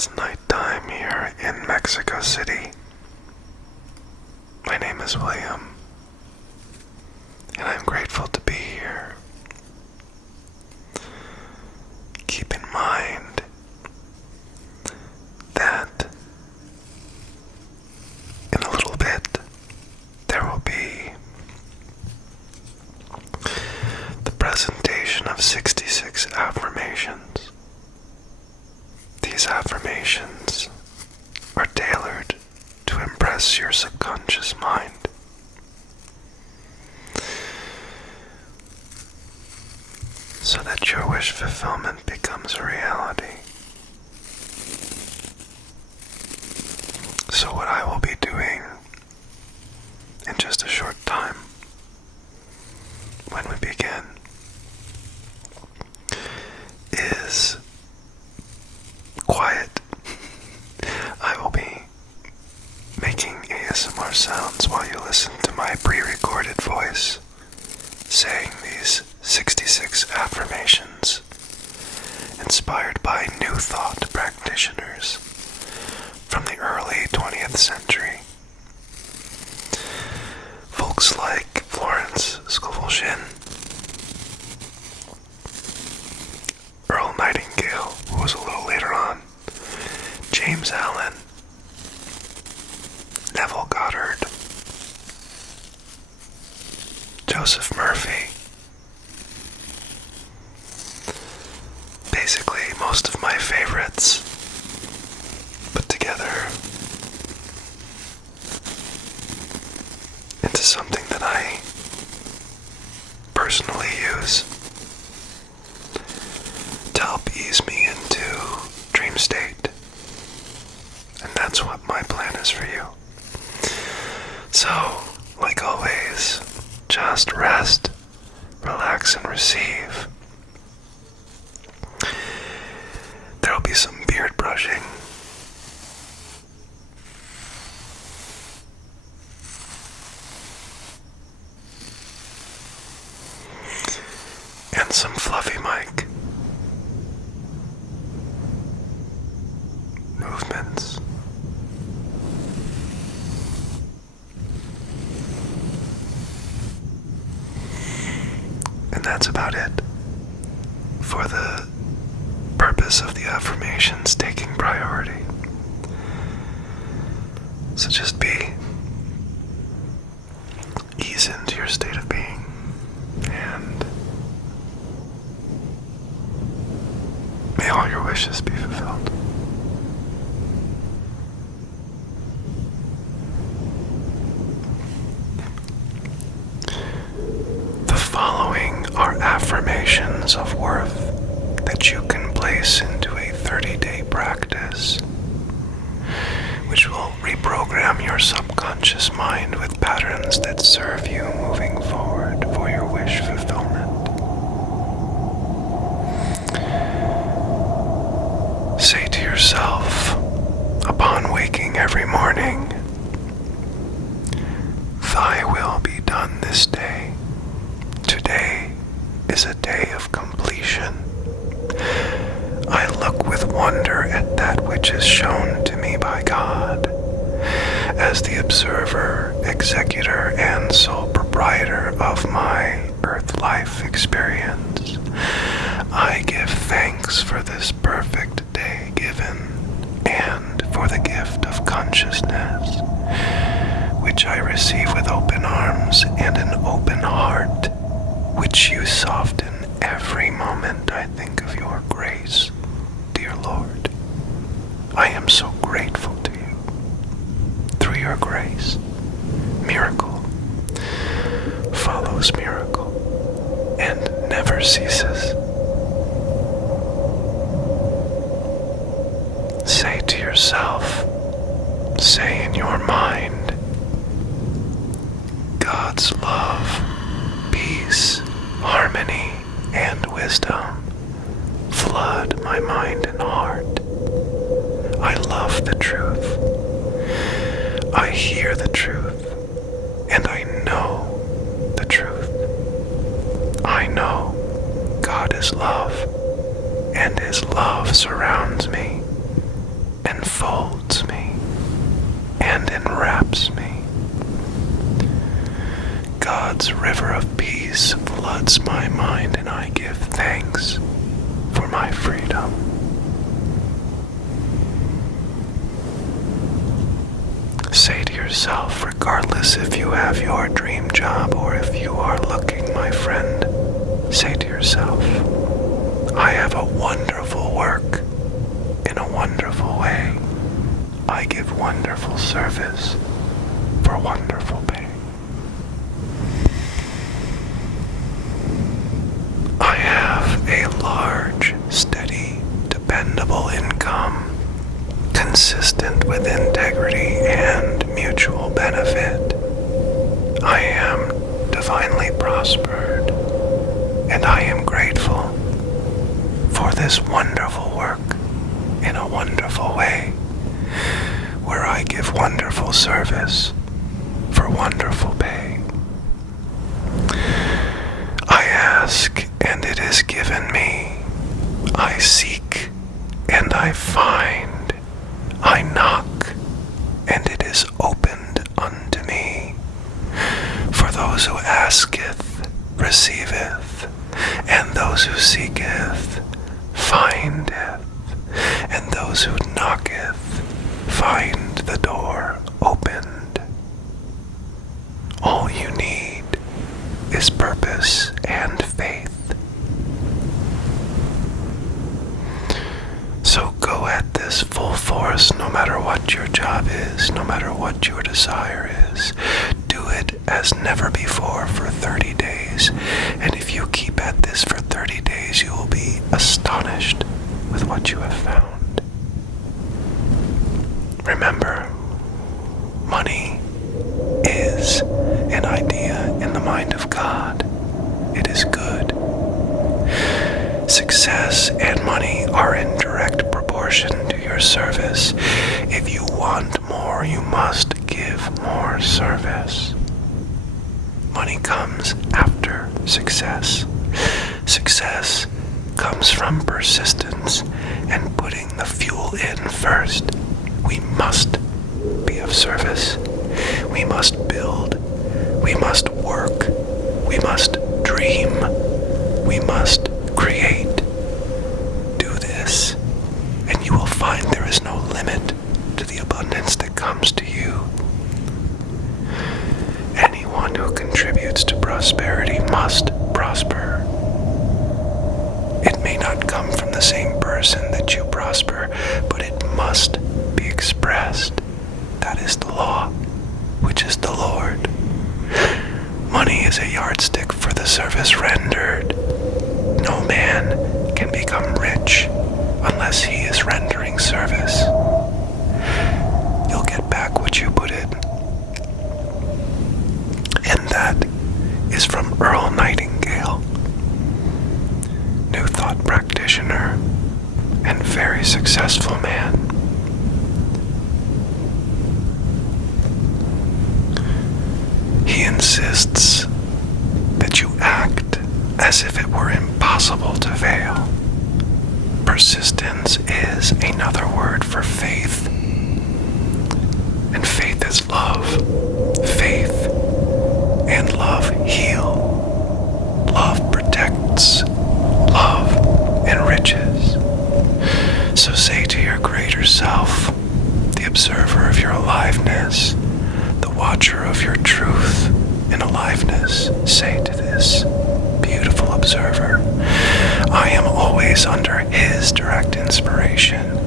It's nighttime here in Mexico City. My name is William, and I'm grateful to be here. Keep in mind that in a little bit there will be the presentation of 66 affirmations. These affirmations are tailored to impress your subconscious mind. So that your wish fulfillment becomes a reality. So what I will be doing in just a short time, when we begin, is quiet. I will be making ASMR sounds while you listen to my pre-recorded voice saying these 66 affirmations inspired by New Thought practitioners from the early 20th century. Folks like Florence Scovel-Shinn, Earl Nightingale, who was a little later on, James Allen, Neville Goddard, Joseph Murphy. Basically, most of my favorites put together into something that I personally use to help ease me into dream state. And that's what my plan is for you. So, like always, just rest, relax, and receive. There will be some beard brushing. And some fluffy mic movements. And that's about it for the purpose of the affirmations taking priority. So just ease into your state of being, and may all your wishes be fulfilled. The following are affirmations of worth that you can place into a 30-day practice, which will reprogram your subconscious mind with patterns that serve you moving forward for your wish fulfillment. Say to yourself, upon waking every morning, "Thy will be done this day. Today is a day of completion. I look with wonder at that which is shown to me by God. As the observer, executor, and sole proprietor of my earth life experience, I give thanks for this perfect day given, and for the gift of consciousness, which I receive with open arms and an open heart, which you soften every moment I think of your grace, dear Lord. I am so grateful to you. Through your grace, miracle follows miracle and never ceases." Say to yourself, say in your mind, "God's love, peace, harmony, and wisdom flood my mind and heart. I love the truth. I hear the truth, and I know the truth. I know God is love, and His love surrounds me. enfolds me and enwraps me. God's river of peace floods my mind, and I give thanks for my freedom. Say to yourself, regardless if you have your dream job or if you are looking, my friend, say to yourself, I have a wonderful work in a wonderful way. I give wonderful service for wonderful pay. I have a large, steady, dependable income, consistent with integrity and mutual benefit. I am divinely prospered, and I am grateful for this wonderful work in a wonderful way, where I give wonderful service for wonderful pay. I ask, and it is given me. I seek, and I find. I knock, and it is opened unto me. For those who asketh, receiveth, and those who seeketh, findeth, and those who knocketh, find the door opened. All you need is purpose and faith. So go at this full force, no matter what your job is, no matter what your desire is. Do it as never before for 30 days. And if you keep at this for 30 days, you will be astonished with what you have found. Remember, money is an idea in the mind of God. It is good. Success and money are in direct proportion to your service. If you want more, you must give more service. Money comes after success. Success comes from persistence and putting the fuel in first. We must be of service. We must build. We must work. We must dream. We must create. Do this, and you will find there is no limit to the abundance that comes to you. Anyone who contributes to prosperity must prosper. It may not come from the same person that you prosper, but it must be expressed. That is the law, which is the Lord. Money is a yardstick for the service rendered. No man can become rich unless he is rendering service. You'll get back what you put in. And that is from Earl Nightingale, New Thought practitioner and very successful man. He insists that you act as if it were impossible to fail. Persistence is another word for faith. And faith is love. Faith and love heal. Love protects. Love enriches. So say to your greater self, the observer of your aliveness, the watcher of your truth in aliveness, say to this beautiful observer, I am always under his direct inspiration.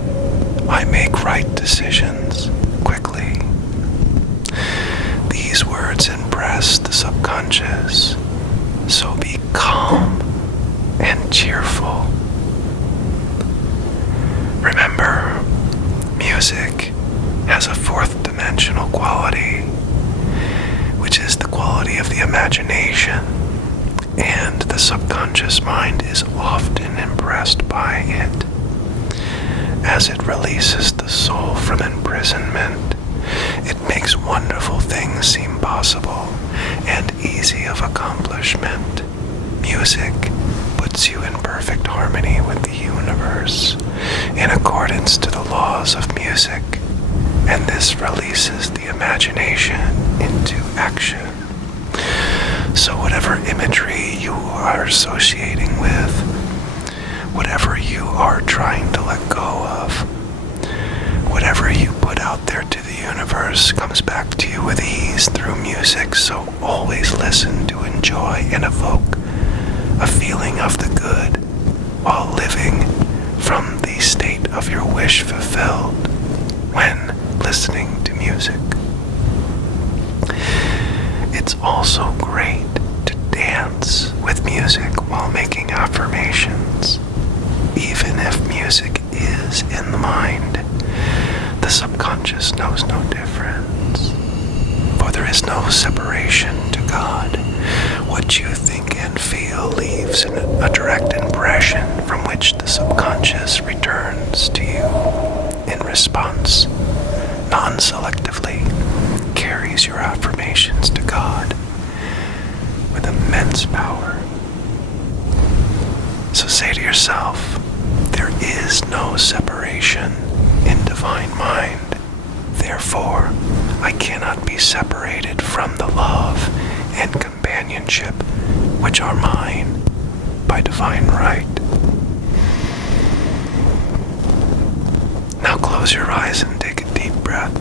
I make right decisions quickly. These words impress the subconscious, so be calm and cheerful. Remember, music has a fourth dimensional quality, which is the quality of the imagination, and the subconscious mind is often impressed by it. As it releases the soul from imprisonment, it makes wonderful things seem possible and easy of accomplishment. Music puts puts you in perfect harmony with the universe in accordance to the laws of music, and this releases the imagination into action. So whatever imagery you are associating with, whatever you are trying to let go of, whatever you put out there to the universe comes back to you with ease through music. So always listen to enjoy and evoke a feeling of the good while living from the state of your wish fulfilled when listening to music. It's also great to dance with music while making affirmations. Even if music is in the mind, the subconscious knows no difference. For there is no separation to God. What you think and feel leaves a direct impression from which the subconscious returns to you in response, non-selectively, carries your affirmations to God with immense power. So say to yourself, there is no separation in divine mind. Therefore, I cannot be separated from the love and companionship which are mine by divine right. Now close your eyes and take a deep breath.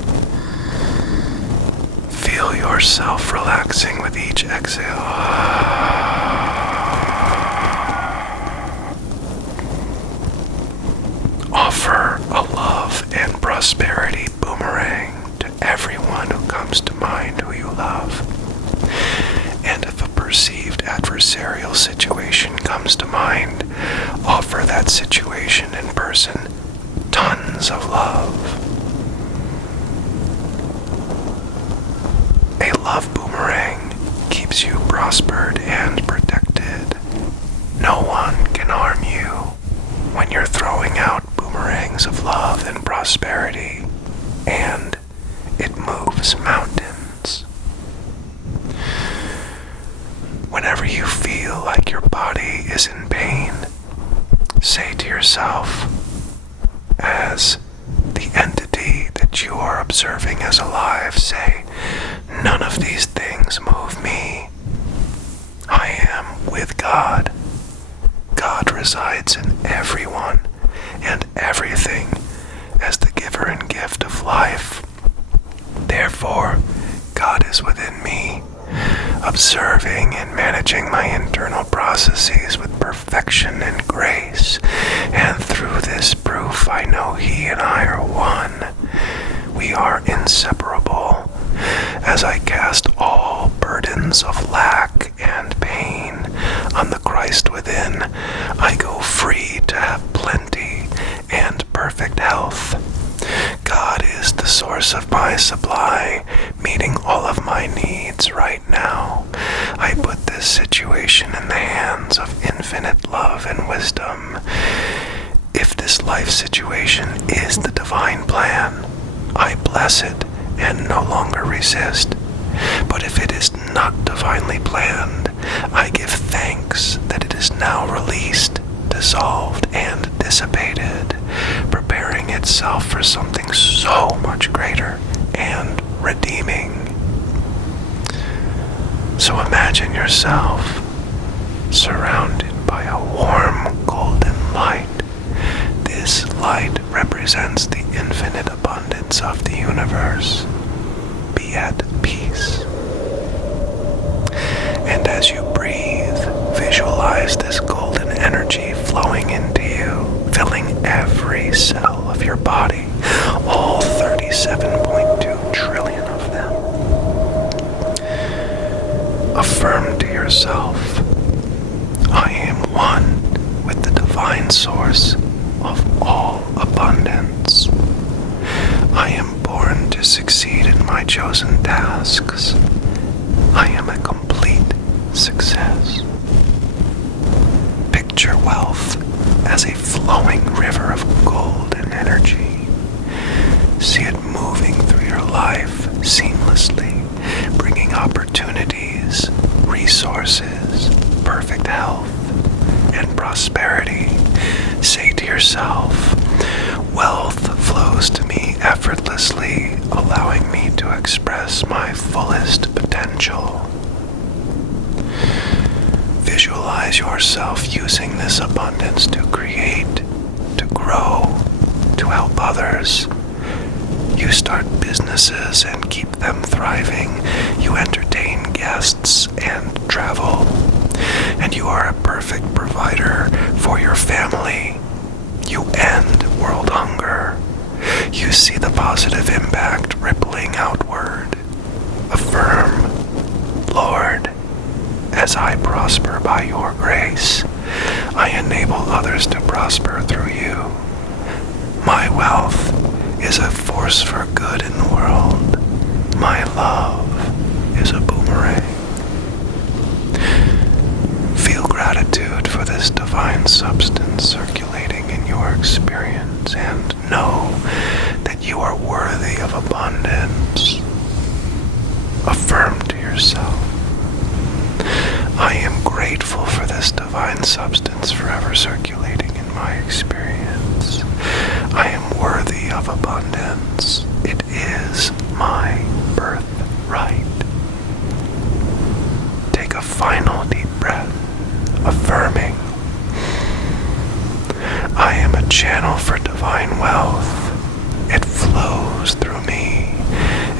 Feel yourself relaxing with each exhale. Offer a love and prosperity boomerang to everyone who comes to mind who you love. And if a perceived adversarial situation comes to mind, offer that situation in person tons of love. A love boomerang keeps you prospered and protected. No one can harm you when you're throwing out boomerangs of love and prosperity, and it moves mountains. Whenever you feel like your body is in pain, say to yourself, as the entity that you are observing as alive, say, none of these things move me. I am with God. God resides in everyone and everything as the giver and gift of life. Therefore, God is within me, observing and managing my internal processes with perfection and grace. And through this proof, I know He and I are one. We are inseparable. As I cast all burdens of lack and pain on the Christ within, I go free to have plenty and perfect health. God is the source of my supply, meeting all of my needs right now. I put this situation in the hands of infinite love and wisdom. If this life situation is the divine plan, I bless it and no longer resist. But if it is not divinely planned, I give thanks that it is now released, dissolved, and dissipated, preparing itself for something so much greater and redeeming. So imagine yourself surrounded by a warm golden light. This light represents the infinite abundance of the universe. Be at peace. And as you breathe, visualize this golden energy flowing into you, filling every cell of your body, all 37.2 trillion of them. Affirm to yourself, I am one with the divine source of all abundance. I am born to succeed in my chosen tasks. I am a complete success. Picture wealth as a flowing river of golden energy. See it moving through your life seamlessly, bringing opportunities, resources, perfect health, and prosperity. prosperity. Say to yourself, wealth flows to me effortlessly, allowing me to express my fullest potential. Visualize yourself using this abundance to create, to grow, to help others. You start businesses and keep them thriving. You entertain guests and travel. And you are a perfect provider for your family. You end world hunger. You see the positive impact rippling outward. Affirm, Lord, as I prosper by your grace, I enable others to prosper through you. My wealth is a force for good in the world. My love is a boomerang. Feel gratitude for this divine substance circulating in your experience and know that you are worthy of abundance. Affirm to yourself, I am grateful for this divine substance forever circulating in my experience. I am worthy of abundance. It is my birthright. Take a final deep breath, affirming, I am a channel for divine wealth. It flows through me,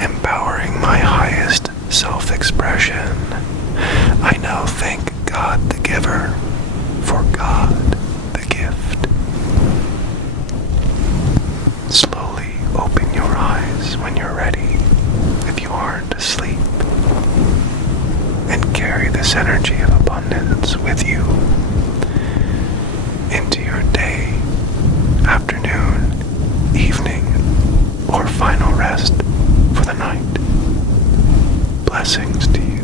empowering my highest self-expression. I now thank God the giver for God the gift. Slowly open your eyes when you're ready, if you aren't asleep, and carry this energy of abundance with you into your day, afternoon, evening, or final rest for the night. Blessings to you.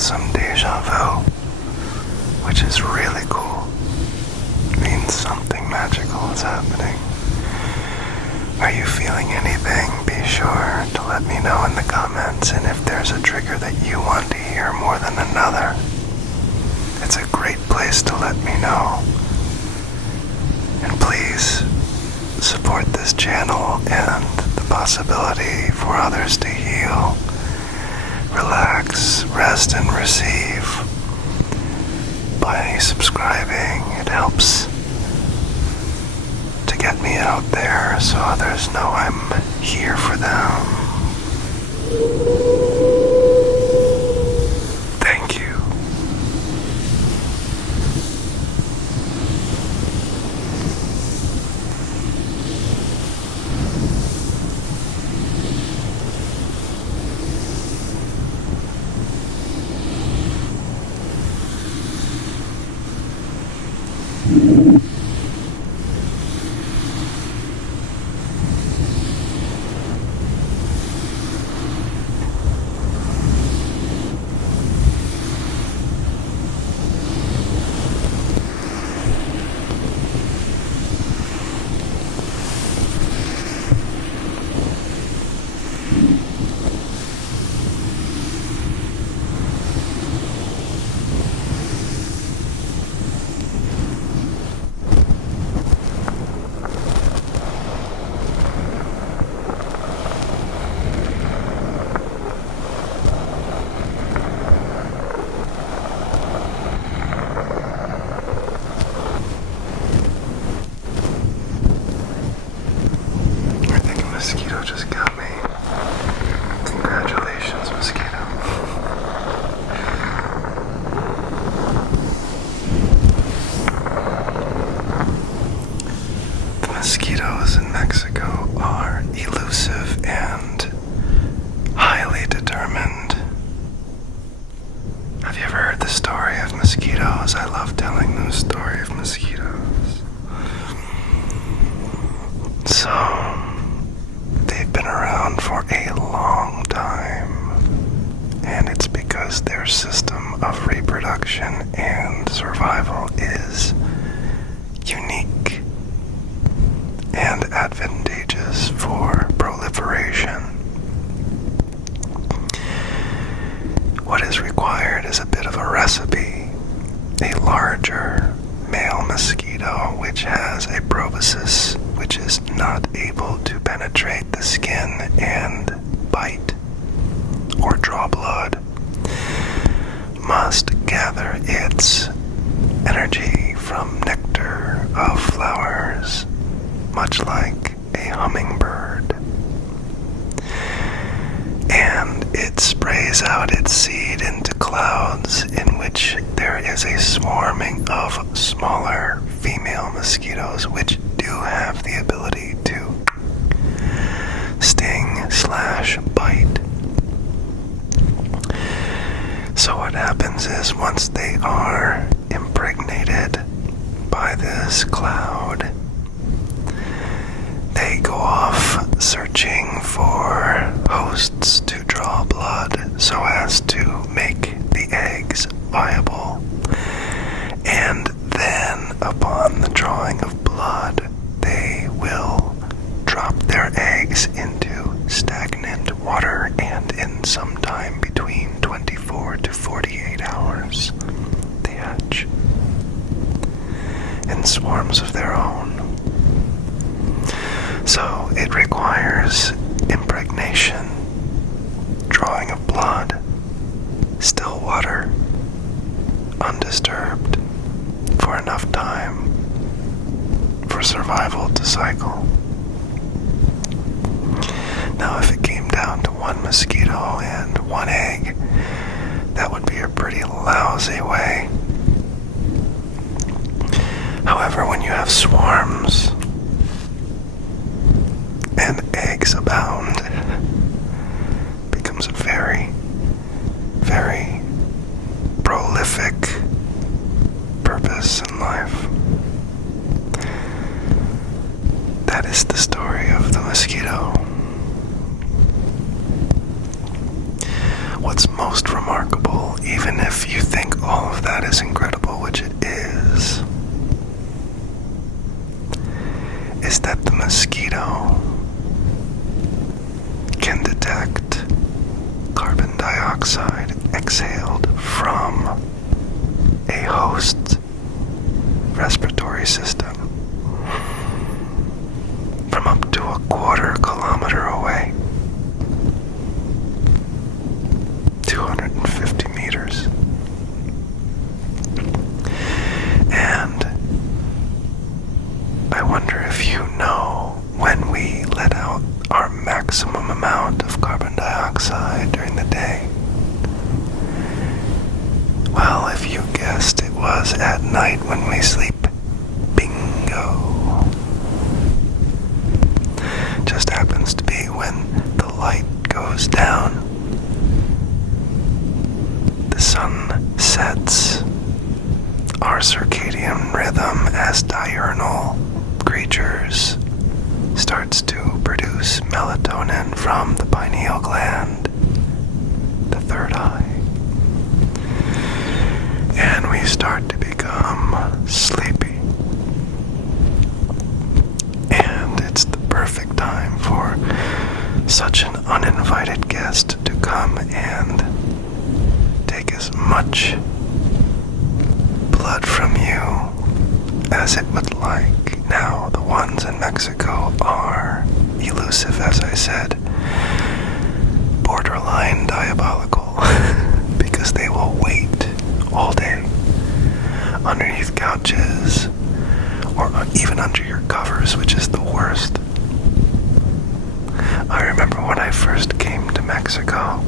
some deja vu, which is really cool. It means something magical is happening. Are you feeling anything? Be sure to let me know in the comments, and if there's a trigger that you want to hear more than another, it's a great place to let me know. And please support this channel and the possibility for others to heal, relax, rest, and receive by subscribing. It helps to get me out there so others know I'm here for them. Thank you. Mosquito just got me. Congratulations, mosquito. The mosquitoes in Mexico are elusive and highly determined. Have you ever heard the story of mosquitoes? I love telling the story of mosquitoes. So, they've been around for a long time, and it's because their system of reproduction and survival is unique and advantageous for proliferation. What is required is a bit of a recipe. A larger male mosquito which has a proboscis which is not able to penetrate the skin and bite or draw blood must gather its energy from nectar of flowers, much like a hummingbird. And it sprays out its seed into clouds in which there is a swarming of smaller female mosquitoes which do have the ability to sting/bite. So what happens is once they are impregnated by this cloud, they go off searching for hosts to draw blood so as to make the eggs viable. And then upon the drawing of blood, they will drop their eggs into stagnant water, and in some time between 24 to 48 hours, they hatch in swarms of their own. So it requires impregnation, drawing of blood, still water, undisturbed, for enough time for survival to cycle. Now if it came down to one mosquito and one egg, that would be a pretty lousy way. However, when you have swarms and eggs abound, it becomes a very, very prolific purpose in life. That is the story of the mosquito. what's most remarkable, even if you think all of that is incredible, which it is that the mosquito can detect carbon dioxide exhaled from a host's respiratory system from up to a quarter kilometer away, 250 meters. And I wonder if you know when we let out our maximum amount of carbon dioxide during the day. Well, if you guessed it was at night when we sleep, bingo. Just happens to be when the light goes down, the sun sets, our circadian rhythm as diurnal creatures starts to produce melatonin from the pineal gland, the third eye. And we start to become sleepy. And it's the perfect time for such an uninvited guest to come and take as much blood from you as it would like. Now, the ones in Mexico are elusive, as I said, borderline diabolical, because they will wait all day underneath couches or even under your covers, which is the worst. I remember when I first came to Mexico,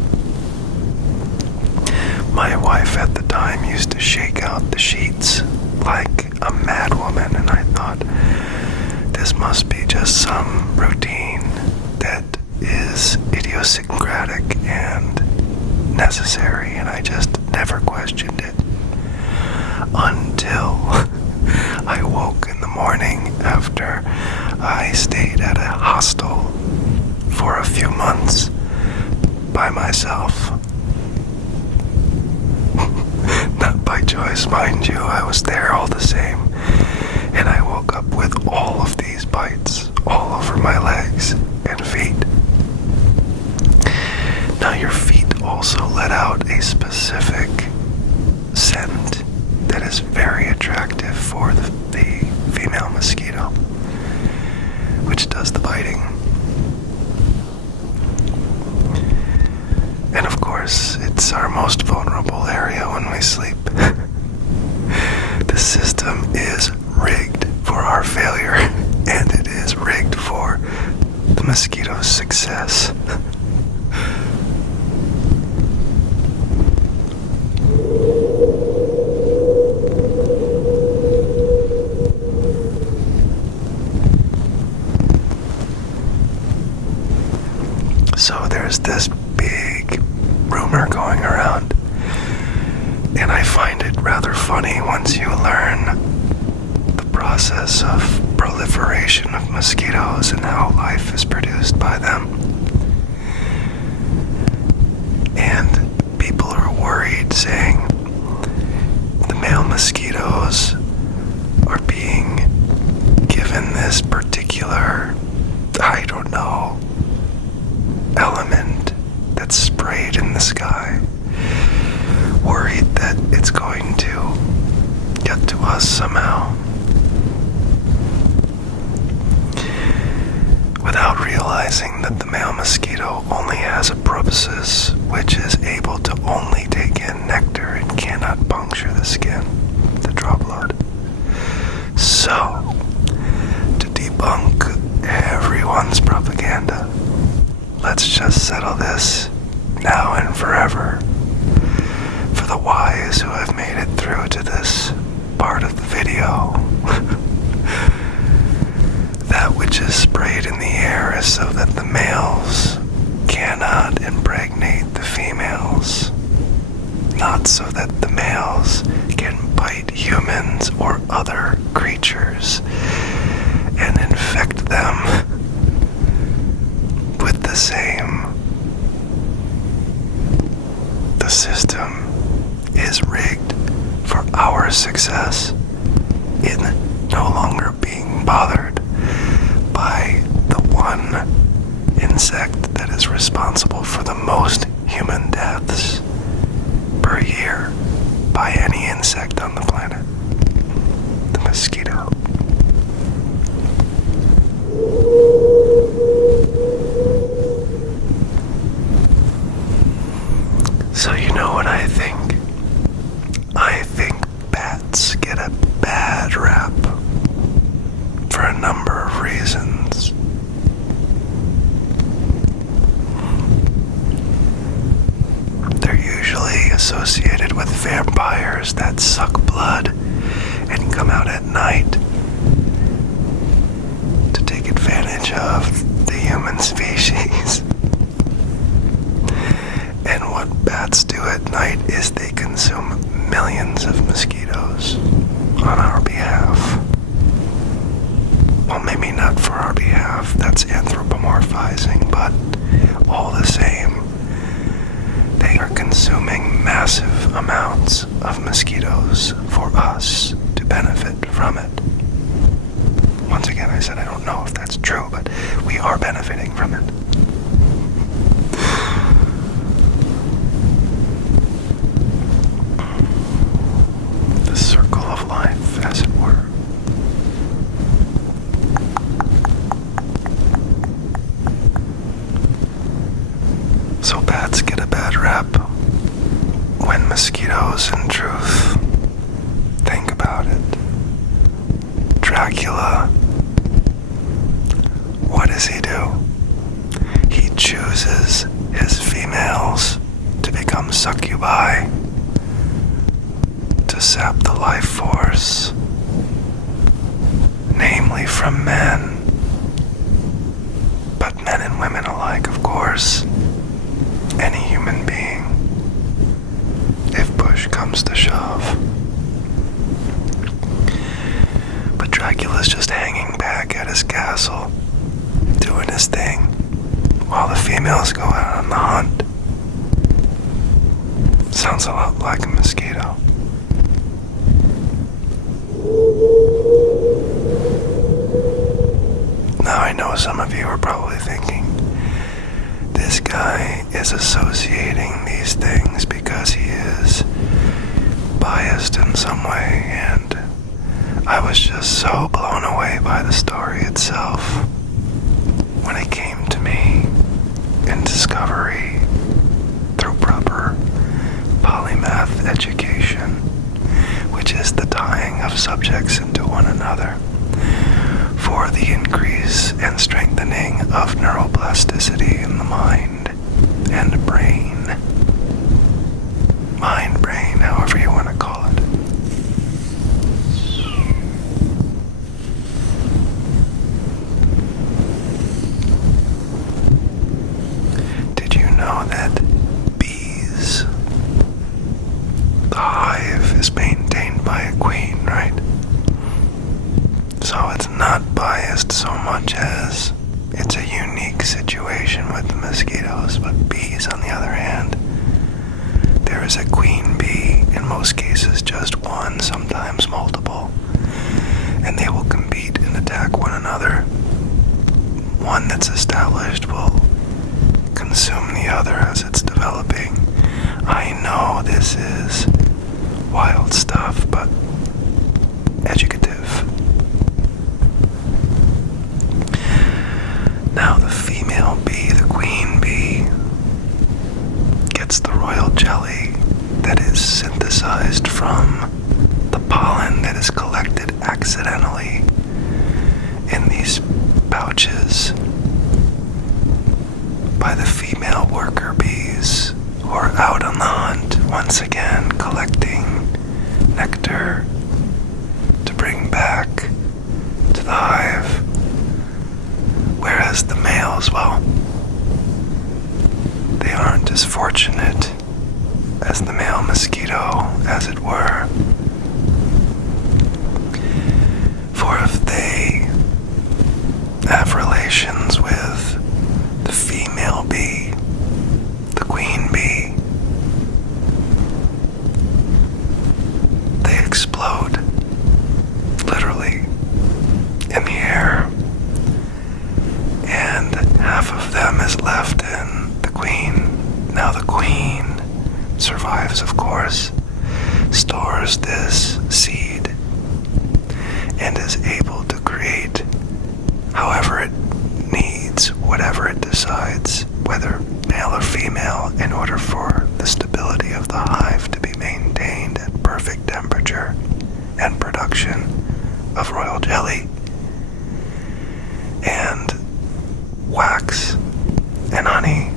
my wife at the time used to shake out the sheets like a madwoman, and I thought, this must be just some routine that is idiosyncratic and necessary, and I just never questioned it until I woke in the morning after I stayed at a hostel for a few months by myself. Not by choice, mind you, I was there all the same. And I woke up with all of these bites all over my legs and feet. Now your feet also let out a specific scent that is very attractive for the female mosquito, which does the biting. And of course, it's our most vulnerable area when we sleep. The system is rigged for our failure, and it is rigged for the mosquito's success. So there's this big rumor going around, and I find it rather funny once you learn the process of proliferation of mosquitoes and how life is produced by them. And people are worried, saying the male mosquitoes are being given this particular, I don't know, element that's sprayed in the sky, worried that it's going to get to us somehow, without realizing that the male mosquito only has a proboscis, which is able to only take in nectar and cannot puncture the skin to draw blood. So, to debunk everyone's propaganda, let's just settle this now and forever. For the wise who have made it through to this part of the video, that which is sprayed in the air is so that the males cannot impregnate the females, not so that the males can bite humans or other creatures and infect them with the same is rigged for our success in no longer being bothered by the one insect that is responsible for the most human deaths per year by any insect on the planet, the mosquito. So you know what I think? I think bats get a bad rap for a number of reasons. They're usually associated with vampires that suck blood and come out at night to take advantage of the human species. And what bats do at night is they consume millions of mosquitoes on our behalf. Well, maybe not for our behalf, that's anthropomorphizing, but all the same, they are consuming massive amounts of mosquitoes for us to benefit from it. Once again, I said I don't know if that's true, but we are benefiting from it. The circle of life, as it were. So bats get a bad rap when mosquitoes, in truth, think about it. Dracula, what does he do? He chooses his females to become succubi, to sap the life force, namely from men, but men and women alike, of course, any human being, if push comes to shove. But Dracula's just hanging back at his castle, doing his thing, while the females go out on the hunt. Sounds a lot like a mosquito. Now I know some of you are probably thinking, this guy is associating these things because he is biased in some way, and I was just so blown away by the story itself when it came to me in discovery through proper polymath education, which is the tying of subjects into one another for the increase and strengthening of neuroplasticity in the mind and brain. Mind, brain, however you want to call it. Did you know that bees, the hive is maintained by a queen, right? So it's not biased so much as it's a unique situation with the mosquitoes, but bees, on the other hand, there is a queen bee, in most cases just one, sometimes multiple, and they will compete and attack one another. One that's established will consume the other as it's developing. I know this is wild stuff, but educative. Now the female bee, the queen bee, gets the royal jelly that is synthesized from the pollen that is collected accidentally in these pouches by the female worker bees who are out on the hunt, once again collecting nectar to bring back to the hive. Whereas the males, well, they aren't as fortunate as the male mosquito, as it were. For if they have relations with the female bee, the queen bee, stores this seed and is able to create however it needs, whatever it decides, whether male or female, in order for the stability of the hive to be maintained at perfect temperature and production of royal jelly and wax and honey.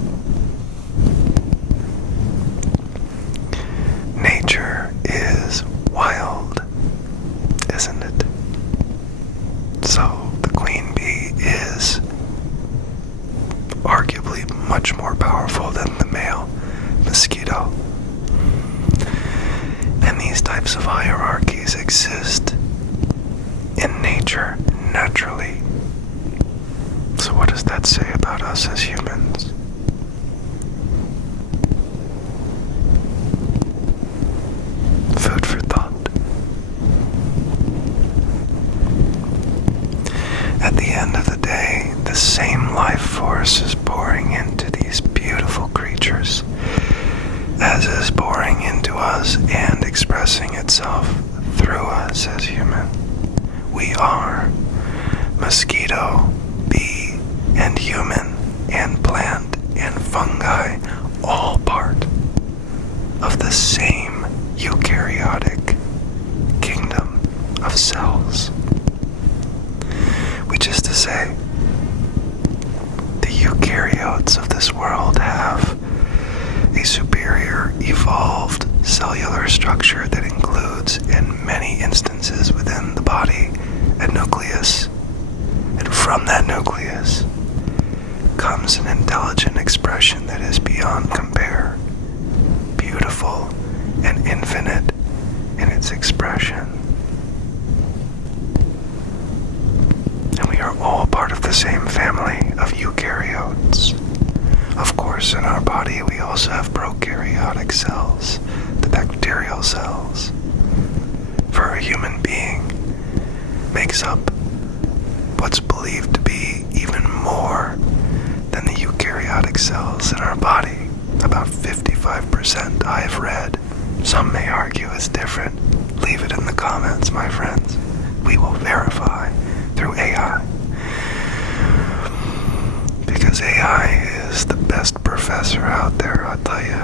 Nature is wild, isn't it? So the queen bee is arguably much more powerful than the male mosquito. And these types of hierarchies exist in nature naturally. So what does that say about us as humans? Food for thought. At the end of the day, the same life force is pouring into these beautiful creatures as is pouring into us and expressing itself through us as human. We are mosquito, bee, and human, and plant, and fungi, all part of the same eukaryotic kingdom of cells. Which is to say, the eukaryotes of this world have a superior evolved cellular structure that includes, in many instances within the body, a nucleus. And from that nucleus comes an intelligent expression that is beyond compare, beautiful and infinite in its expression. And we are all part of the same family of eukaryotes. Of course, in our body we also have prokaryotic cells, the bacterial cells. For a human being makes up what's believed to be even more than the eukaryotic cells in our body. About 55% I've read. Some may argue it's different. Leave it in the comments, my friends. We will verify through AI. Because AI is the best professor out there, I'll tell you.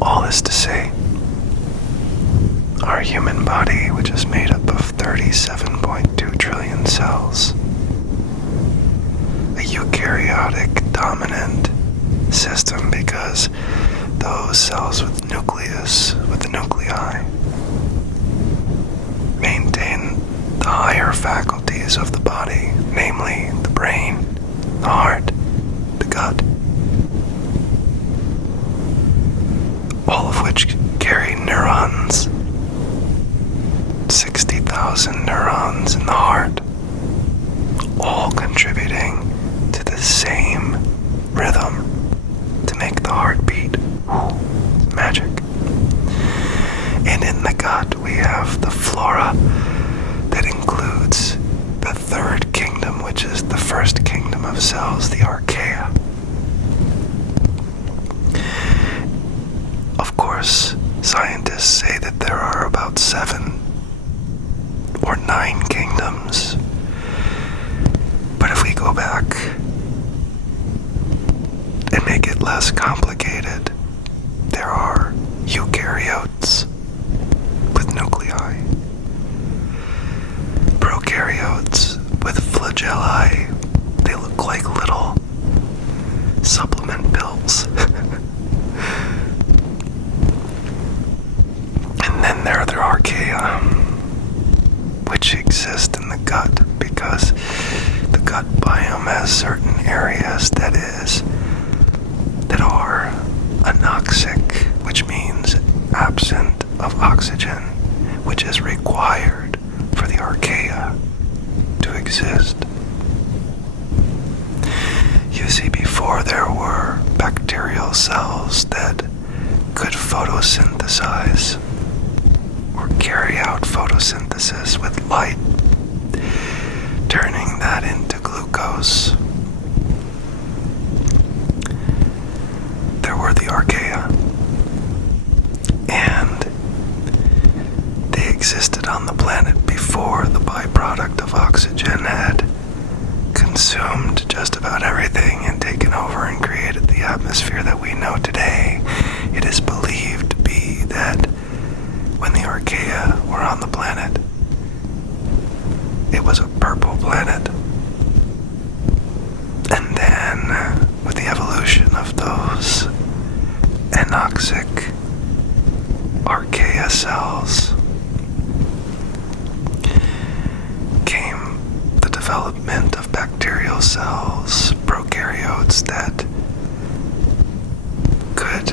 All this to say, our human body, which is made up of 37.2 trillion cells, a eukaryotic dominant system, because those cells with the nuclei, maintain the higher faculties of the body, namely the brain, the heart, the gut, all of which carry neurons, 60,000 neurons in the heart, all contributing to the same rhythm to make the heart beat. Magic. And in the gut we have the flora that includes the third kingdom, which is the first kingdom of cells, the archaea. Of course, scientists say that there are about 7 or 9 kingdoms. But if we go back and make it less complicated, there are eukaryotes with nuclei, prokaryotes with flagellae. They look like little supplement pills. And then there are the archaea, which exist in the gut because the gut biome has certain areas that are anoxic, which means absent of oxygen, which is required for the archaea to exist. You see, before there were bacterial cells that could photosynthesize or carry out photosynthesis with light, turning that into glucose. There were the archaea. And existed on the planet before the byproduct of oxygen had consumed just about everything and taken over and created the atmosphere that we know today. It is believed to be that when the archaea were on the planet, it was a purple planet. And then, with the evolution of those anoxic archaea cells, came the development of bacterial cells, prokaryotes that could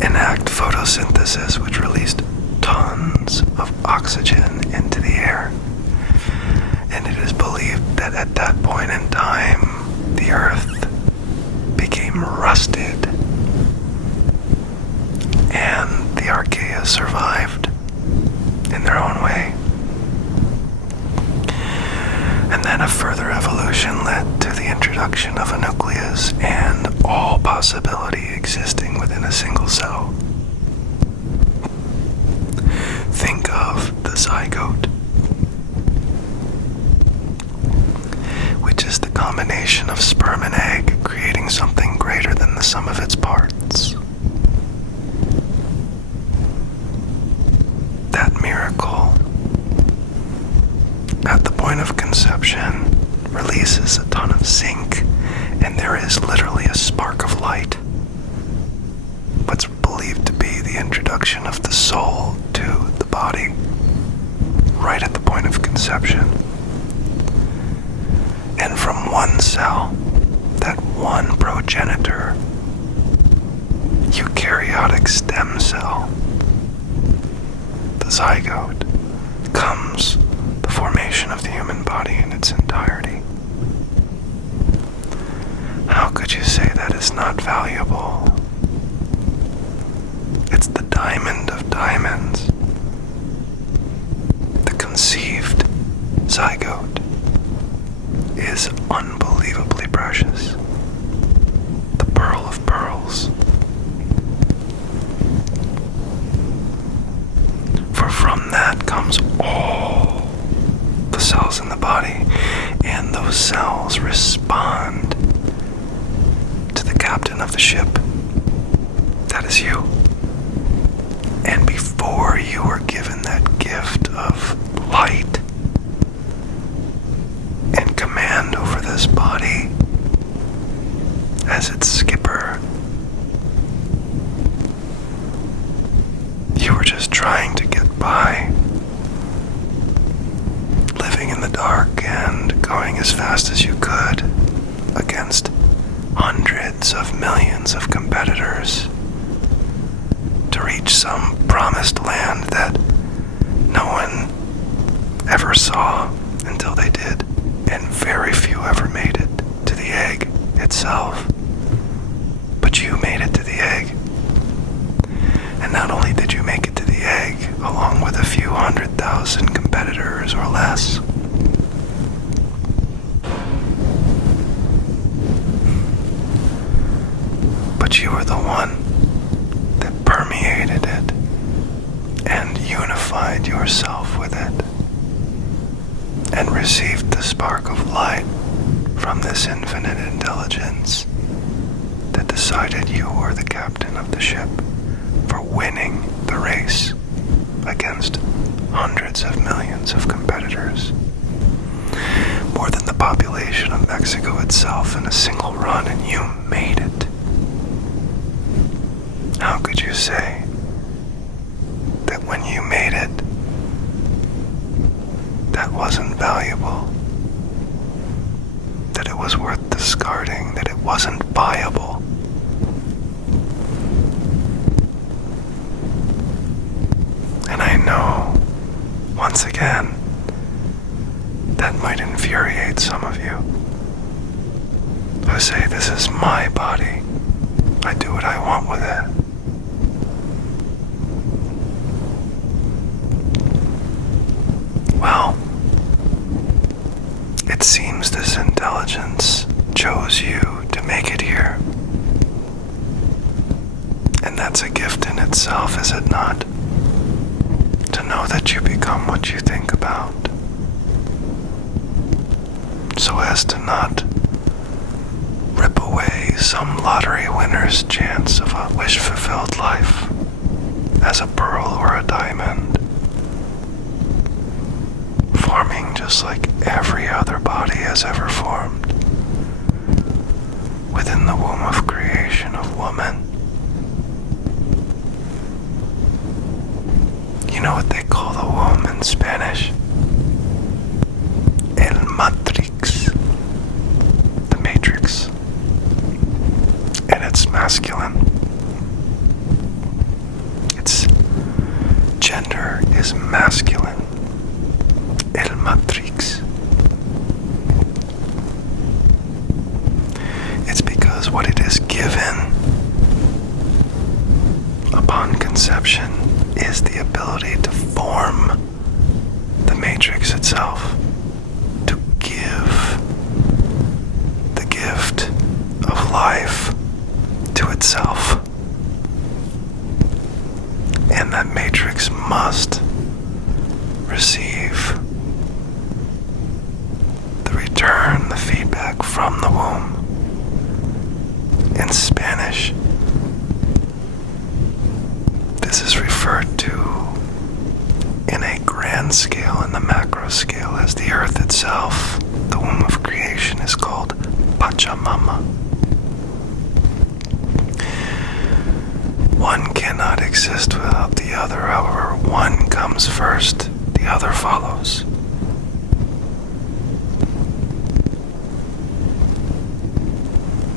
enact photosynthesis, which released tons of oxygen into the air. And it is believed that at that point in time, the earth became rusted and the archaea survived in their own way. And then a further evolution led to the introduction of a nucleus and all possibility existing within a single cell. Think of the zygote, which is the combination of sperm and egg, creating something greater than the sum of its parts. That miracle, at the point of conception, releases a ton of zinc, and there is literally a spark of light. What's believed to be the introduction of the soul to the body, right at the point of conception. And from one cell, that one progenitor, eukaryotic stem cell, the zygote, comes the formation of the human body in its entirety. How could you say that is not valuable? It's the diamond of diamonds. The conceived zygote is unbelievably precious. The pearl of pearls. For from that comes all the cells in the body, and those cells respond to the captain of the ship. That is you. And before you were given that gift of light and command over this body as its skipper, you were just trying to get by, living in the dark and going as fast as you could against hundreds of millions of competitors to reach some promised land that no one ever saw until they did, and very few ever made it to the egg itself. But you made it to the egg. And not only did you make it to the egg, along with a few 100,000 competitors or less, but you were the one that permeated it and unified yourself with it and received the spark of light from this infinite intelligence that decided you were the captain of the ship for winning the race against hundreds of millions of competitors. More than the population of Mexico itself in a single run, and you made it. How could you say that when you made it, that wasn't valuable, that it was worth discarding, that it wasn't viable? And I know, once again, that might infuriate some of you who say, this is my body, I do what I want with it. Well, it seems this intelligence chose you to make it here. And that's a gift in itself, is it not? To know that you become what you think about, so as to not rip away some lottery winner's chance of a wish-fulfilled life as a pearl or a diamond, forming just like every other body has ever formed within the womb of creation of woman. You know what they call the womb in Spanish? El matrix. The matrix. And it's masculine. Its gender is masculine. El matrix. It's because what it is given upon conception is the ability to form the matrix itself, to give the gift of life to itself. And that matrix must receive the return, the feedback from the womb. In Spanish, this is referred to in a grand scale, in the macro scale, as the earth itself. The womb of creation is called Pachamama. One cannot exist without the other. However, one comes first, the other follows.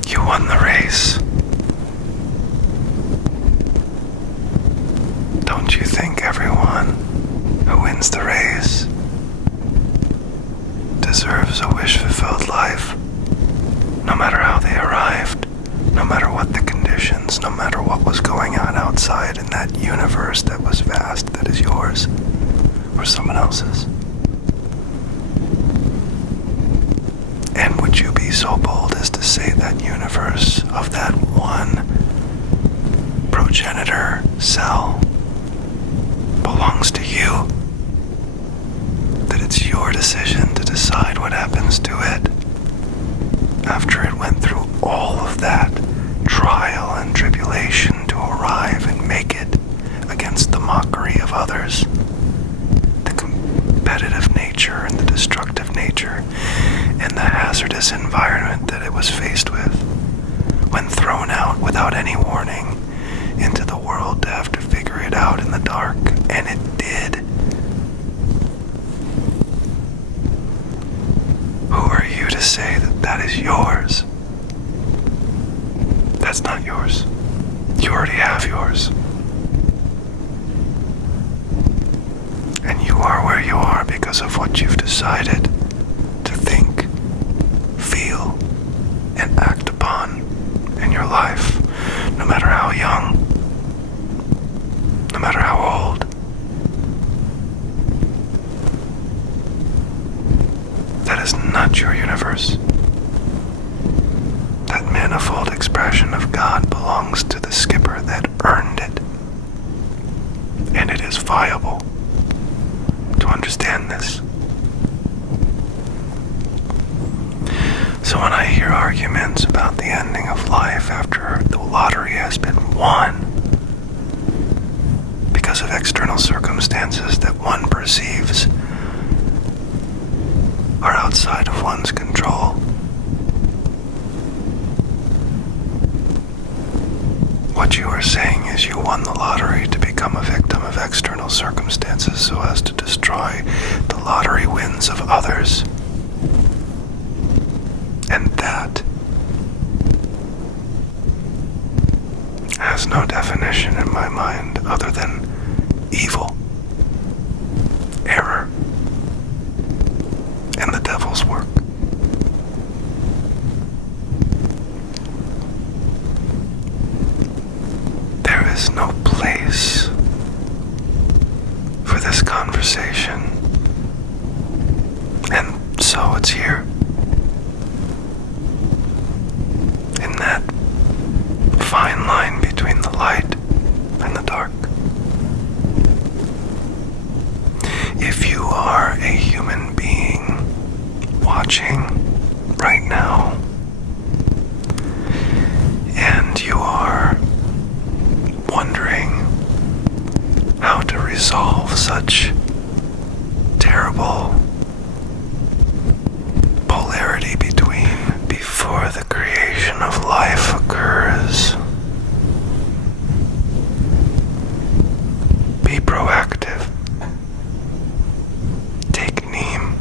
You won the race. Don't you think everyone who wins the race deserves a wish-fulfilled life? No matter how they arrived, no matter what the conditions, no matter what was going on outside in that universe that was vast, that is yours, or someone else's. And would you be so bold as to say that universe of that one progenitor cell belongs to you? That it's your decision to decide what happens to it after it went through all of that trial and tribulation to arrive and make it against the mockery of others, the competitive nature and the destructive nature and the hazardous environment that it was faced with when thrown out without any warning into the world to have to figure it out in the dark. And it did. Who are you to say that that is yours? That's not yours. You already have yours. And you are where you are because of what you've decided to think, feel, and act upon in your life, no matter how young, no matter how old. That is not your universe. That manifold expression of God belongs to the skipper that earned it. And it is viable to understand this. So when I hear arguments about the ending of life after the lottery has been won, because of external circumstances that one perceives are outside of one's control, what you are saying is you won the lottery to become a victim of external circumstances so as to destroy the lottery wins of others. And that has no definition in my mind other than evil, error, and the devil's work. There is no place for this conversation, and so it's here, in that fine line between the light and the dark. watching right now, and you are wondering how to resolve such terrible polarity before the creation of life occurs. Be proactive. Take neem.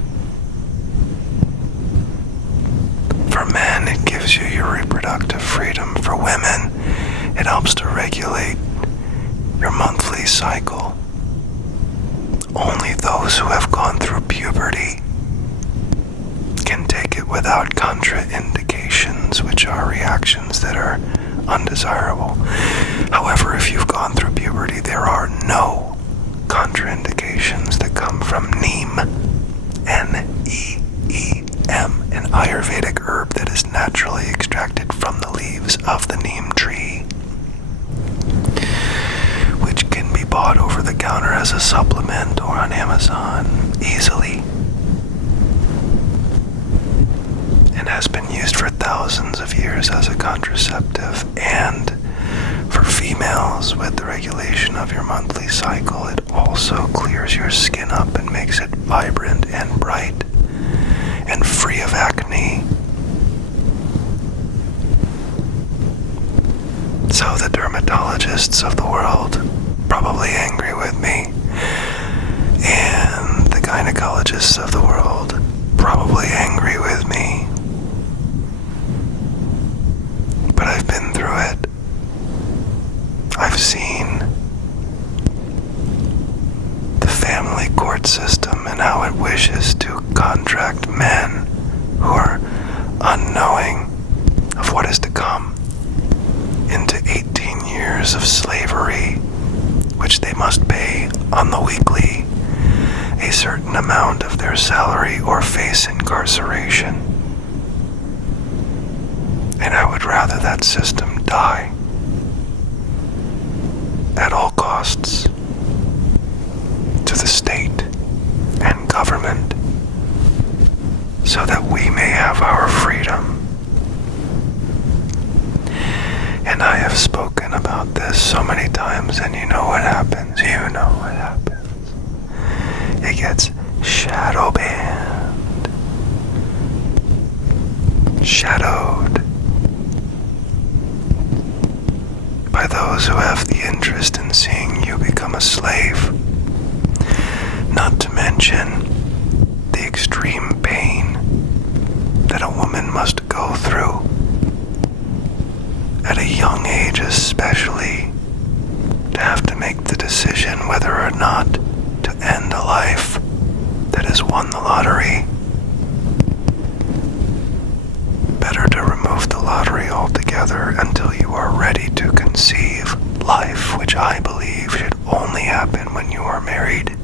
For men, it gives you your reproductive freedom. For women, it helps to regulate your monthly cycle. Only those who have gone through puberty can take it without contraindications, which are reactions that are undesirable. However, if you've gone through puberty, there are no contraindications that come from neem, N-E-E-M, an Ayurvedic herb that is naturally extracted from the leaves of the neem tree, which can be bought over the counter as a supplement or on Amazon easily, and has been used for thousands of years as a contraceptive. And for females, with the regulation of your monthly cycle, it also clears your skin up and makes it vibrant and bright and free of acne. So the dermatologists of the world probably angry with me, and the gynecologists of the world probably angry with me. But I've been through it. I've seen the family court system and how it wishes to contract men who are unknowing of what is to come into 18 years of slavery, which they must pay on the weekly a certain amount of their salary or face incarceration. And I would rather that system die at all costs to the state and government, so that we may have our freedom. And I have spoken about this so many times, and you know what happens. You know what happens. It gets shadow banned, shadowed by those who have the interest in seeing you become a slave. Not to mention the extreme pain that a woman must go through at a young age, especially, to have to make the decision whether or not to end a life that has won the lottery. Better to remove the lottery altogether until you are ready to conceive life, which I believe should only happen when you are married.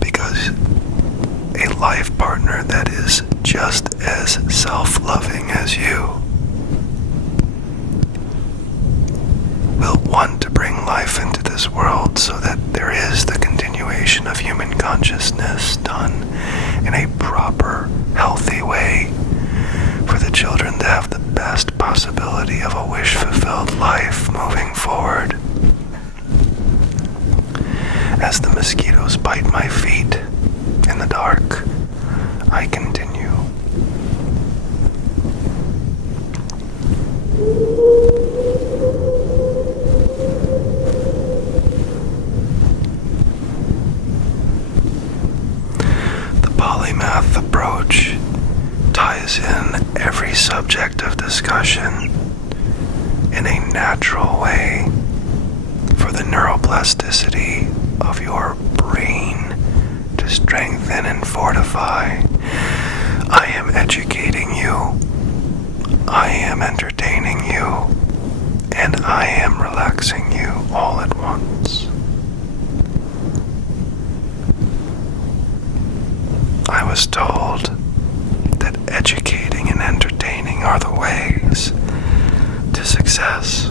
Because a life partner that is just as self-loving as you will want to bring life into this world, so that there is the continuation of human consciousness done in a proper, healthy way, for the children to have the best possibility of a wish-fulfilled life moving forward. As the mosquitoes bite my feet in the dark, I continue. The polymath approach ties in every subject of discussion in a natural way for the neuroplasticity of your brain to strengthen and fortify. I am educating you, I am entertaining you, and I am relaxing you all at once. I was told that educating and entertaining are the ways to success.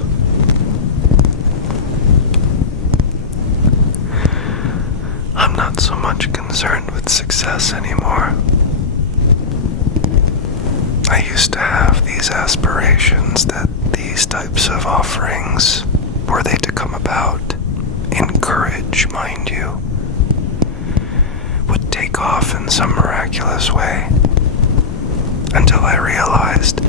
I'm not so much concerned with success anymore. I used to have these aspirations that these types of offerings, were they to come about, encourage, mind you, would take off in some miraculous way, until I realized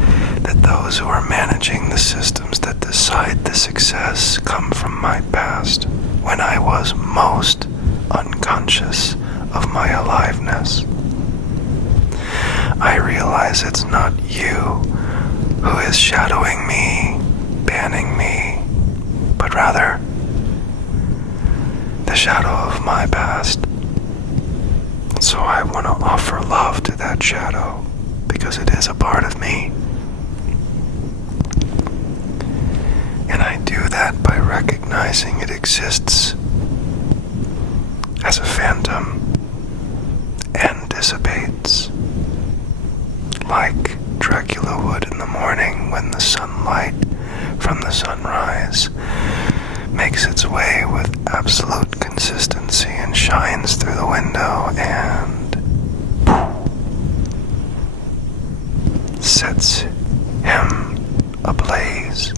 that those who are managing the systems that decide the success come from my past, when I was most unconscious of my aliveness. I realize it's not you who is shadowing me, banning me, but rather the shadow of my past. So I want to offer love to that shadow, because it is a part of me. And I do that by recognizing it exists as a phantom and dissipates, like Dracula would in the morning when the sunlight from the sunrise makes its way with absolute consistency and shines through the window and sets him ablaze.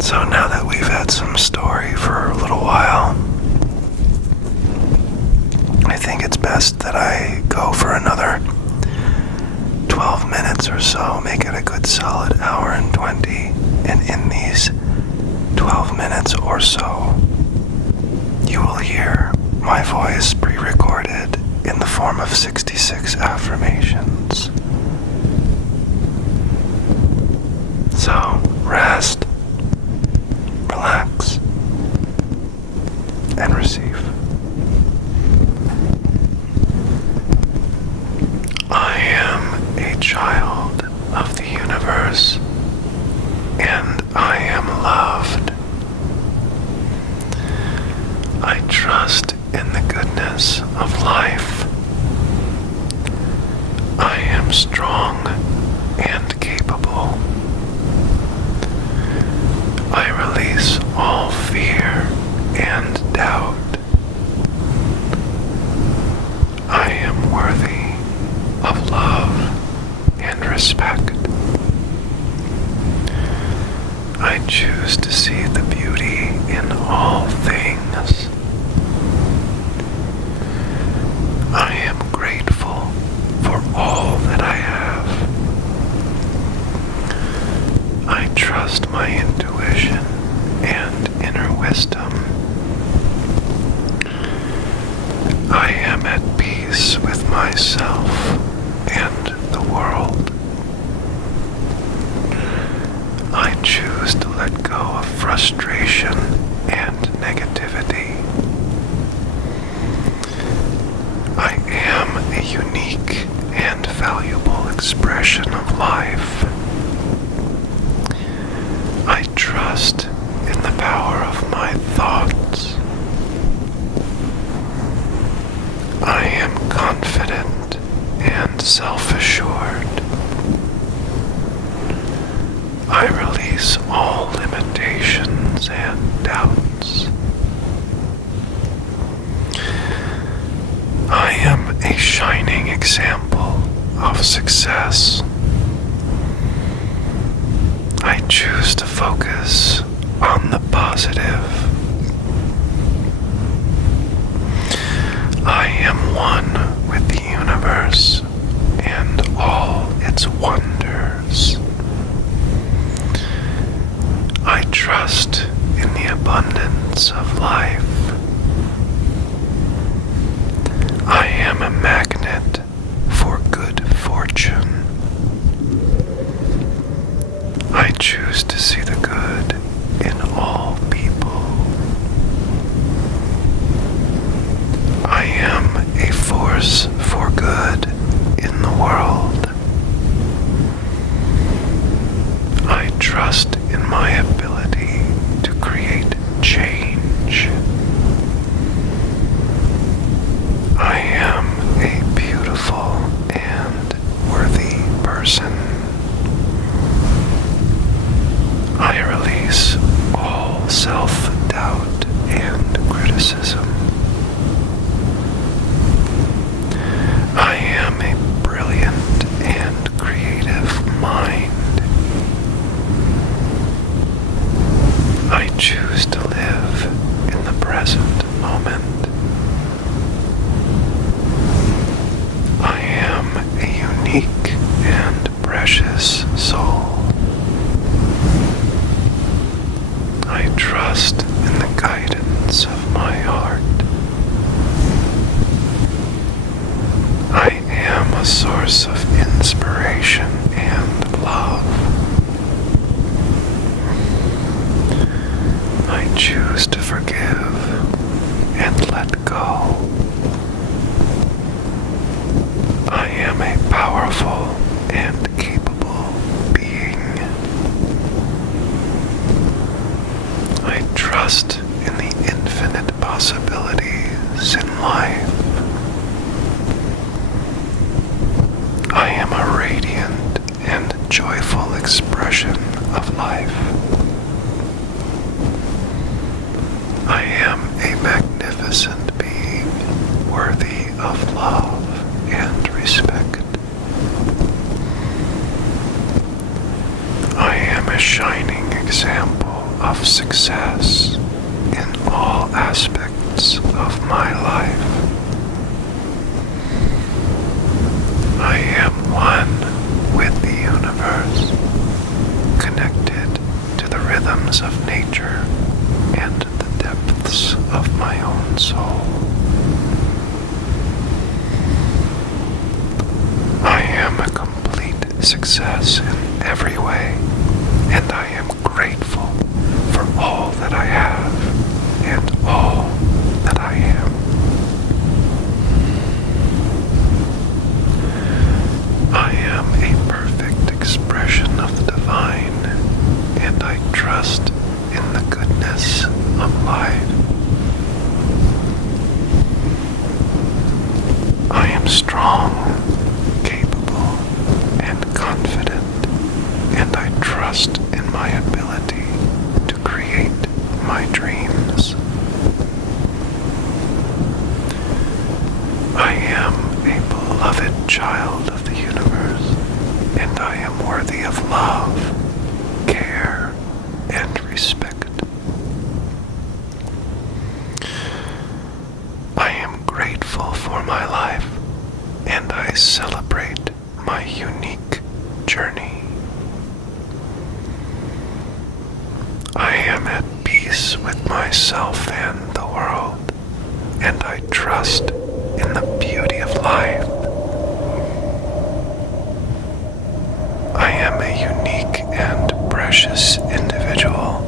So now that we've had some story for a little while, I think it's best that I go for another 12 minutes or so, make it a good solid hour and 20. And in these 12 minutes or so, you will hear my voice pre-recorded in the form of 66 affirmations. So, rest, relax, and receive. I am a child of the universe, and I am loved. I trust in the goodness of life. I am strong and capable. I release all fear and doubt. I am worthy of love and respect. I choose to see the beauty in all things. I am grateful for all that I have. I trust my intuition and inner wisdom. I am at peace with myself and the world. I choose to let go of frustration and negativity. I am a unique and valuable expression of life. I trust in the power of my thoughts. I am confident and self-assured. I release all limitations and doubts. I am a shining example of success. I choose to focus on the positive. I am one with the universe and all its wonders. I trust in the abundance of life. I am a magnet for good fortune. I choose to see the good in all people. I am a force for good in the world. choose to live in the present moment. I am a unique and precious soul. I trust in the guidance of my heart. I am a source of inspiration and love. I choose to forgive and let go. I am a powerful and capable being. I trust in the infinite possibilities in life. I am a radiant and joyful expression of life. I am a magnificent being worthy of love and respect. I am a shining example of success in all aspects of my life. I am one with the universe, connected to the rhythms of nature and the depths of my own soul. I am a complete success in every way, and I am grateful for all that I have and all that I am. I am a perfect expression of the divine, and I trust in the goodness of life. I am strong, capable, and confident, and I trust in my ability to create my dreams. I am a beloved child of the universe, and I am worthy of love, care, and respect. I am grateful for my life, and I celebrate my unique journey. I am at peace with myself and the world, and I trust in the beauty of life. I am a unique and precious individual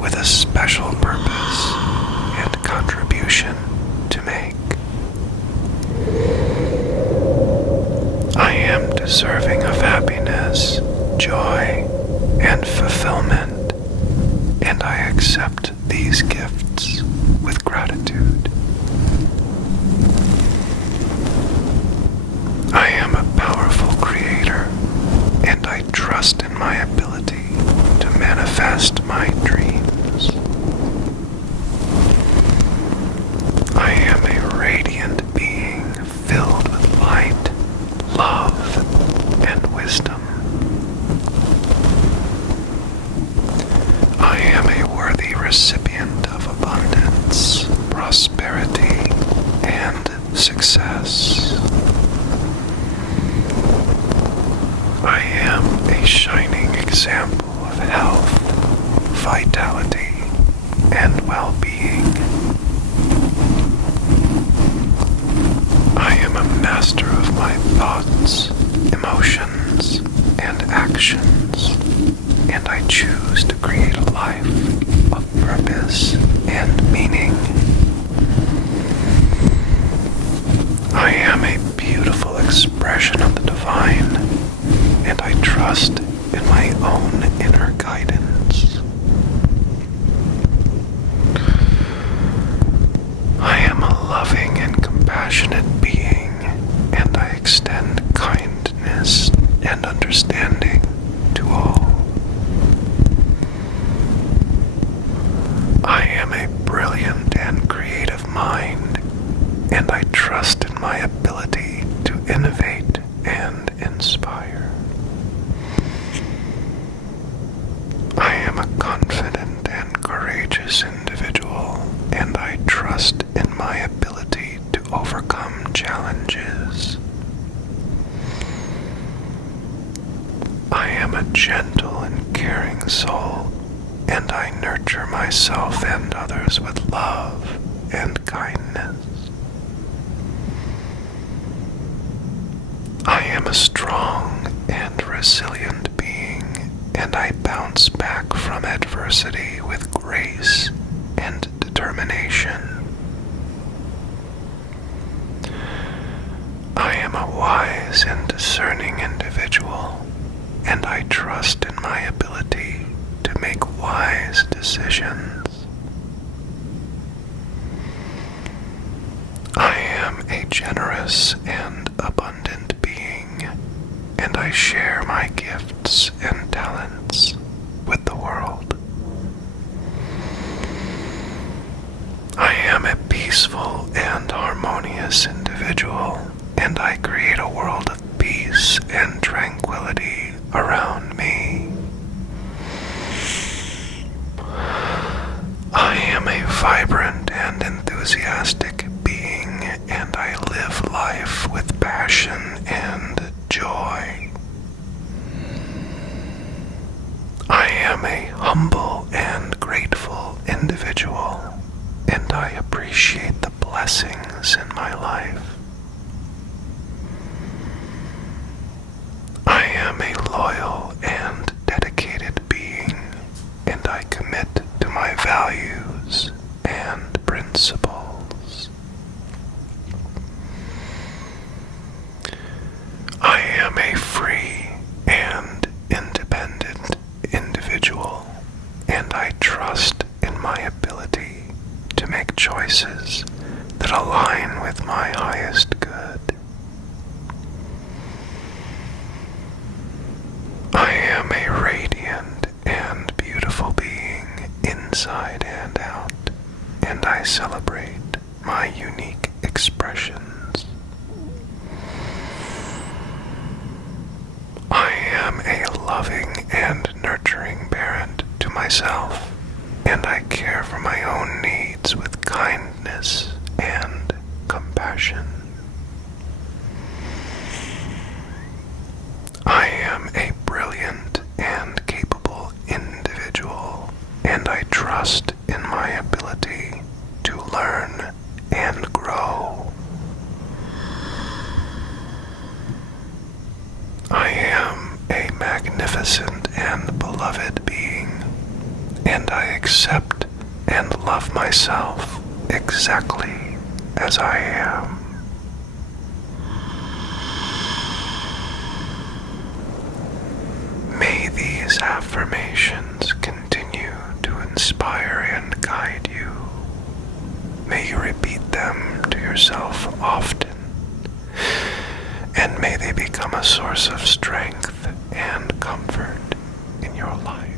with a special purpose and contribution to make. I am deserving of happiness, joy, and fulfillment, and I accept these gifts with gratitude. I am a powerful creator, and I trust in my ability to manifest my dreams. I am a radiant being filled with light, love, and wisdom. I am a worthy recipient of abundance, prosperity, and success. I am a shining example of health, vitality, and well-being. I am a master of my thoughts, emotions, and actions, and I choose to create a life of purpose and meaning. I am a beautiful expression of the divine, and I trust in my own inner guidance. I am a loving and compassionate being, and I extend kindness and understanding to all. and I nurture myself and others with love and kindness. I am a strong and resilient being, and I bounce back from adversity with grace and determination. I am a wise and discerning individual, and I trust in my ability to make wise decisions. I am a generous and abundant being, and I share my gifts and talents with the world. I am a peaceful and harmonious individual, and I create a world of peace and tranquility around me. I am a vibrant and enthusiastic being, and I live life with passion and joy. I am a humble and grateful individual, and I appreciate the blessings in my life. I am a loyal and dedicated being, and I commit to my values and principles. I am a free and independent individual, and I trust in my ability to make choices that align with my highest good. I am a radiant and beautiful being inside and out, and I celebrate my unique expressions. I am a loving and nurturing parent to myself, and I care for my own needs with kindness and compassion. I am a brilliant and capable individual, and I trust in my ability to learn and grow. I am a magnificent and beloved being, and I accept and love myself exactly as I am. May these affirmations continue to inspire and guide you. May you repeat them to yourself often, and may they become a source of strength and comfort in your life.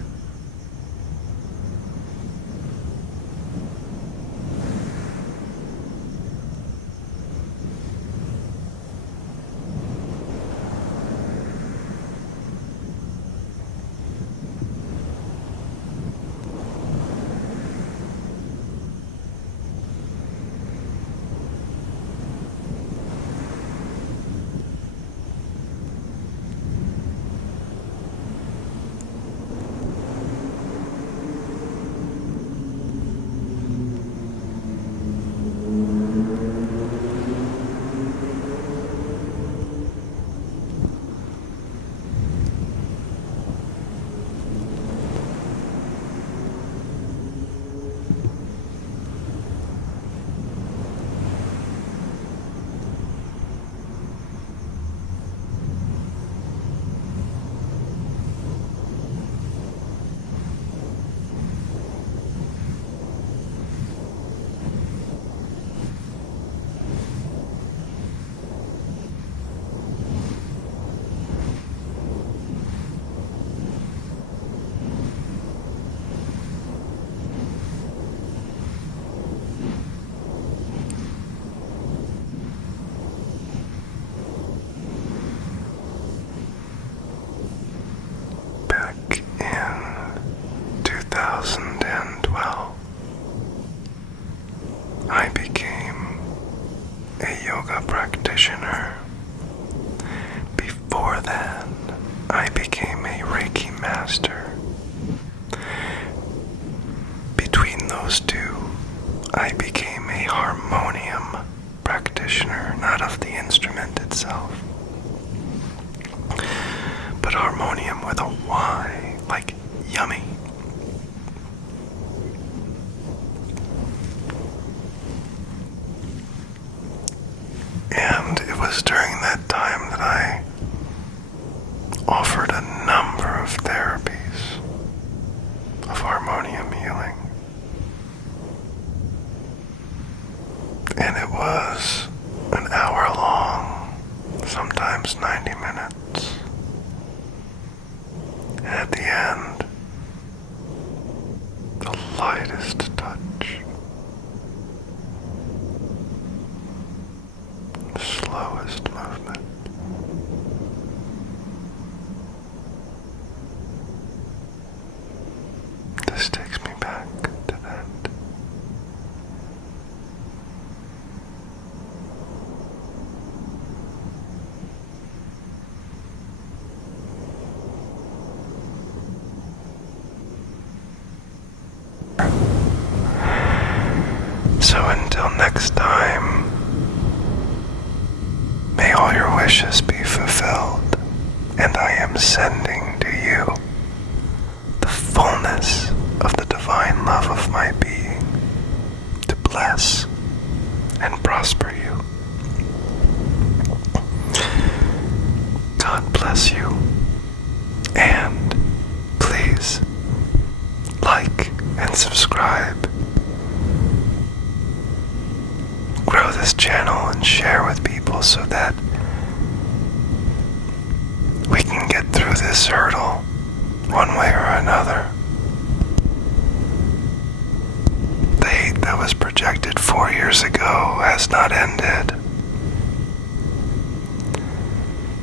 practitioner. Before that, I became a Reiki master. those two, I became a harmonium practitioner, not of the instrument itself, but harmonium with a Y, like yummy. And it was during that time that I offered a number of therapies of harmonium healing. And it was an hour long, sometimes 90 minutes. And at the end, the lightest touch, the slowest movement. This takes me back to that. So until next time, may all your wishes be fulfilled, and I am sending to you the fullness of the divine love of my being to bless and prosper you. God bless you, and please like and subscribe. Grow this channel and share with people so that we can get through this hurdle one way or another. The hate that was projected 4 years ago has not ended.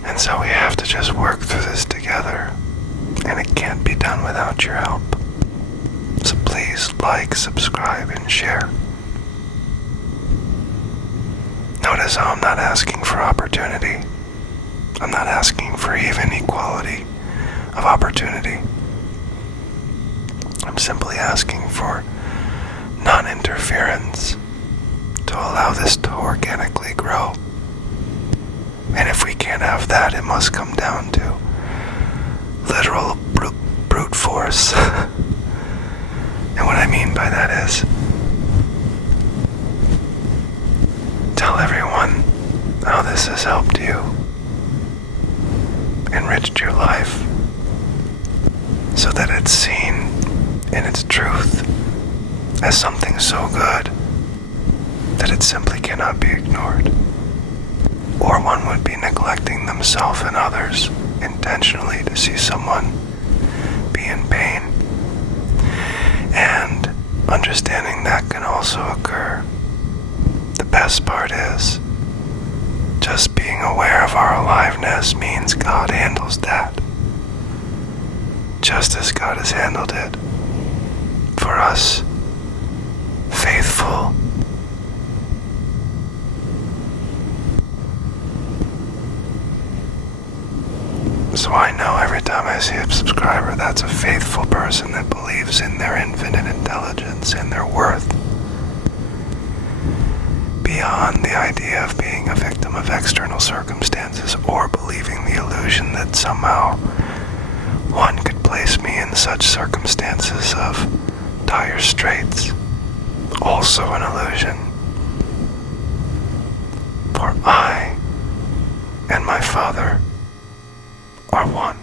And so we have to just work through this together. And it can't be done without your help. So please like, subscribe, and share. Notice how I'm not asking for opportunity. I'm not asking for even equality of opportunity. I'm simply asking for non-interference to allow this to organically grow. And if we can't have that, it must come down to literal brute force. And what I mean by that is, tell everyone how this has helped you, enriched your life, so that it's seen in its truth as something so good that it simply cannot be ignored, or one would be neglecting themselves and others intentionally to see someone be in pain. And understanding that can also occur. The best part is, just being aware of our aliveness means God handles that, just as God has handled it for us faithful, so I know every time I see a subscriber, that's a faithful person that believes in their infinite intelligence and their worth, beyond the idea of being a victim of external circumstances or believing the illusion that somehow one could place me in such circumstances of dire straits. Also an illusion. For I and my Father are one.